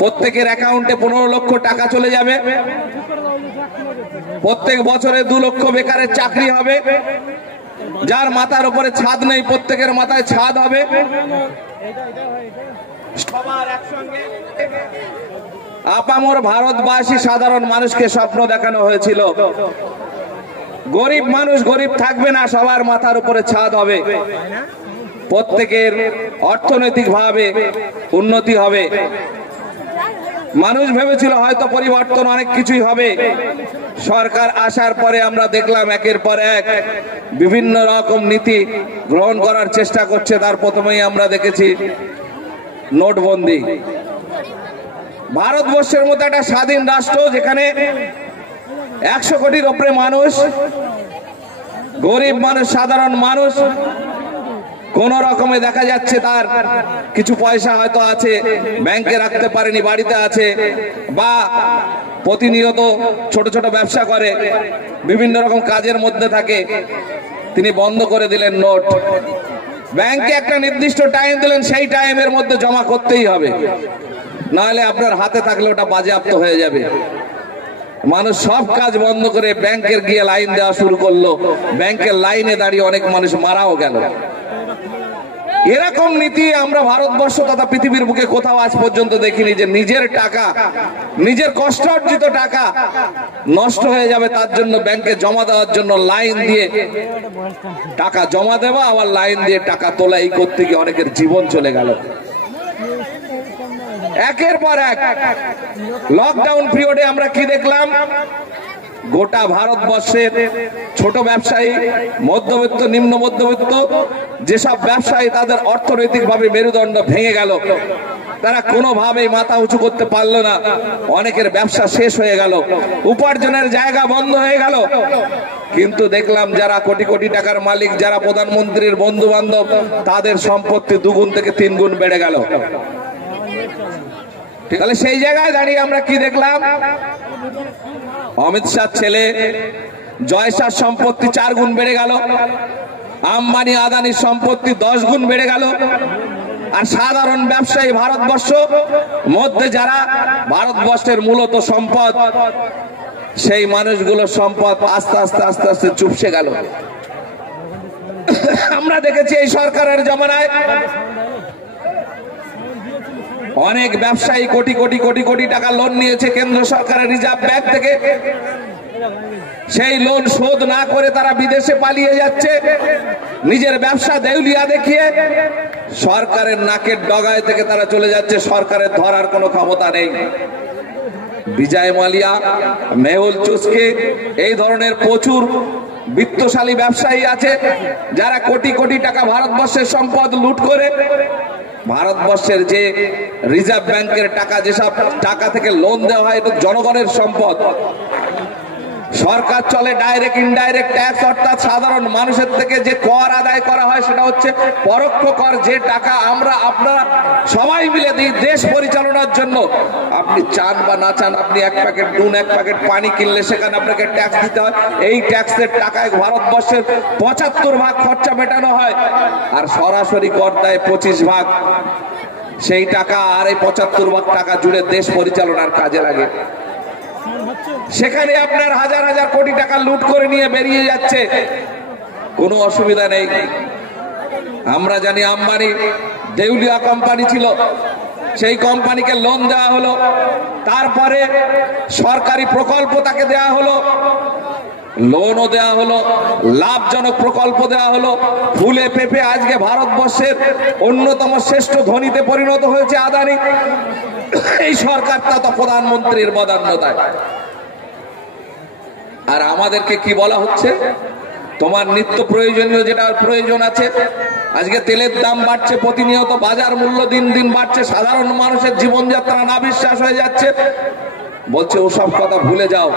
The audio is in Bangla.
প্রত্যেকের অ্যাকাউন্টে 15 লক্ষ টাকা চলে যাবে, প্রত্যেক বছরে 2 লক্ষ বেকারের চাকরি হবে, যার মাথার উপরে ছাদ নেই প্রত্যেকের মাথায় ছাদ হবে। সবার একসঙ্গে আপামর ভারতবাসী সাধারণ মানুষকে স্বপ্ন দেখানো হয়েছিল, গরিব মানুষ গরিব থাকবে না, সবার মাথার উপরে ছাদ হবে, প্রত্যেকের অর্থনৈতিকভাবে উন্নতি হবে। মানুষ ভেবেছিল হয়তো পরিবর্তন অনেক কিছুই হবে। সরকার আসার পরে আমরা দেখলাম একের পর এক বিভিন্ন রকম নীতি গ্রহণ করার চেষ্টা করছে। তার প্রথমেই আমরা দেখেছি নোটবন্দি। ভারতবর্ষের মতো একটা স্বাধীন রাষ্ট্র যেখানে 100 কোটির উপরে মানুষ, গরিব মানুষ, সাধারণ মানুষ, কোন রকমে দেখা যাচ্ছে তার কিছু পয়সা হয়তো আছে, ব্যাংকে রাখতে পারেনি, বাড়িতে আছে, বা প্রতিনিয়ত ছোট ছোট ব্যবসা করে, বিভিন্ন রকম কাজের মধ্যে থাকে, তিনি বন্ধ করে দিলেন নোট। ব্যাংকে একটা নির্দিষ্ট টাইম দিলেন, সেই টাইমের মধ্যে জমা করতেই হবে, নাহলে আপনার হাতে থাকলে ওটা বাজেয়াপ্ত হয়ে যাবে। মানুষ সব কাজ বন্ধ করে ব্যাংকের গিয়ে লাইন দেওয়া শুরু করলো, ব্যাংকের লাইনে দাঁড়িয়ে অনেক মানুষ মারাও গেল। এরকম নীতি আমরা ভারতবর্ষ তথা পৃথিবীর বুকে কোথাও আজ পর্যন্ত দেখিনি, যে নিজের টাকা, নিজের কষ্ট অর্জিত টাকা নষ্ট হয়ে যাবে তার জন্য ব্যাংকে জমা দেওয়ার জন্য লাইন দিয়ে টাকা জমা দেওয়া, আবার লাইন দিয়ে টাকা তোলা, এই করতে গিয়ে অনেকের জীবন চলে গেল। একের পর এক লকডাউন পিরিয়ডে আমরা কি দেখলাম? গোটা ভারতবর্ষের ছোট ব্যবসায়ী, মধ্যবিত্ত, নিম্ন মধ্যবিত্ত যেসব ব্যবসায়ী, তাদের অর্থনৈতিকভাবে মেরুদণ্ড ভেঙে গেল, তারা কোনোভাবেই মাথা উঁচু করতে পারলো না। অনেকের ব্যবসা শেষ হয়ে গেল, উপার্জনের জায়গা বন্ধ হয়ে গেল। কিন্তু দেখলাম যারা কোটি কোটি টাকার মালিক, যারা প্রধানমন্ত্রীর বন্ধু বান্ধব, তাদের সম্পত্তি 2 গুণ থেকে 3 গুণ বেড়ে গেল। তাহলে সেই জায়গায় দাঁড়িয়ে আমরা কি দেখলাম? অমিত শাহ ছেলে জয় শাহর সম্পত্তি 4 গুণ বেড়ে গেল, আম্বানি আদানির সম্পত্তি 10 গুণ বেড়ে গেল। আর সাধারণ ব্যবসায়ী ভারতবর্ষ মধ্যে যারা ভারতবর্ষের মূলত সম্পদ, সেই মানুষগুলোর সম্পদ আস্তে আস্তে আস্তে আস্তে চুপসে গেল। আমরা দেখেছি এই সরকারের জমানায় অনেক ব্যবসায়ী কোটি কোটি কোটি কোটি টাকা লোন নিয়েছে কেন্দ্র সরকারের রিজার্ভ ব্যাংক থেকে। সেই লোন শোধ না করে তারা বিদেশে পালিয়ে যাচ্ছে, নিজের ব্যবসা দেউলিয়া দেখিয়ে সরকারের নাকের ডগায় থেকে তারা চলে যাচ্ছে। সরকারের ধরার কোনো ক্ষমতা নেই। বিজয় মালিয়া, মেহুল চুস্কি, এই ধরনের প্রচুর বিত্তশালী ব্যবসায়ী আছে যারা কোটি কোটি টাকা ভারতবর্ষের সম্পদ লুট করে, ভারতবর্ষের যে রিজার্ভ ব্যাংকের টাকা, যেসব টাকা থেকে লোন দেওয়া হয়, এটা জনগণের সম্পদ। সরকার চলে ডাইরেক্ট ইনডাইরেক্ট ট্যাক্স, অর্থাৎ সাধারণ মানুষের থেকে যে কর আদায় করা হয় সেটা হচ্ছে পরোক্ষ কর। যে টাকা আমরা আপনারা সবাই মিলে দিই দেশ পরিচালনার জন্য, আপনি চান বা না চান, আপনি 1 প্যাকেট নুন, 1 প্যাকেট পানি কিনলে সেখানে আপনাকে ট্যাক্স দিতে হয়। এই ট্যাক্সের টাকায় ভারতবর্ষের 75 ভাগ খরচা মেটানো হয়, আর সরাসরি কর দেয় 25 ভাগ। সেই টাকা আর এই 75 ভাগ টাকা জুড়ে দেশ পরিচালনার কাজে লাগে। সেখানে আপনার হাজার হাজার কোটি টাকা লুট করে নিয়ে বেরিয়ে যাচ্ছে, কোনো অসুবিধা নেই। আমরা জানি আম্বানি দেউলিয়া কোম্পানি ছিল, সেই কোম্পানিকে লোন দেওয়া হলো, তারপরে সরকারি প্রকল্প তাকে দেওয়া হলো, লোনও দেওয়া হলো, লাভজনক প্রকল্প দেওয়া হলো, ফুলে পেঁপে আজকে ভারতবর্ষের অন্যতম শ্রেষ্ঠ ধনীতে পরিণত হয়েছে আদানি। এই সরকারটা তো প্রধানমন্ত্রীর বদান্যতায়। আর আমাদেরকে কি বলা হচ্ছে? তোমার নিত্য প্রয়োজনীয় যেটা প্রয়োজন আছে, আজকে তেলের দাম বাড়ছে প্রতিনিয়ত, বাজার মূল্য দিন দিন বাড়ছে, সাধারণ মানুষের জীবনযাত্রা না বিশ্বাস হয়ে যাচ্ছে, বলছে ওসব কথা ভুলে যাও।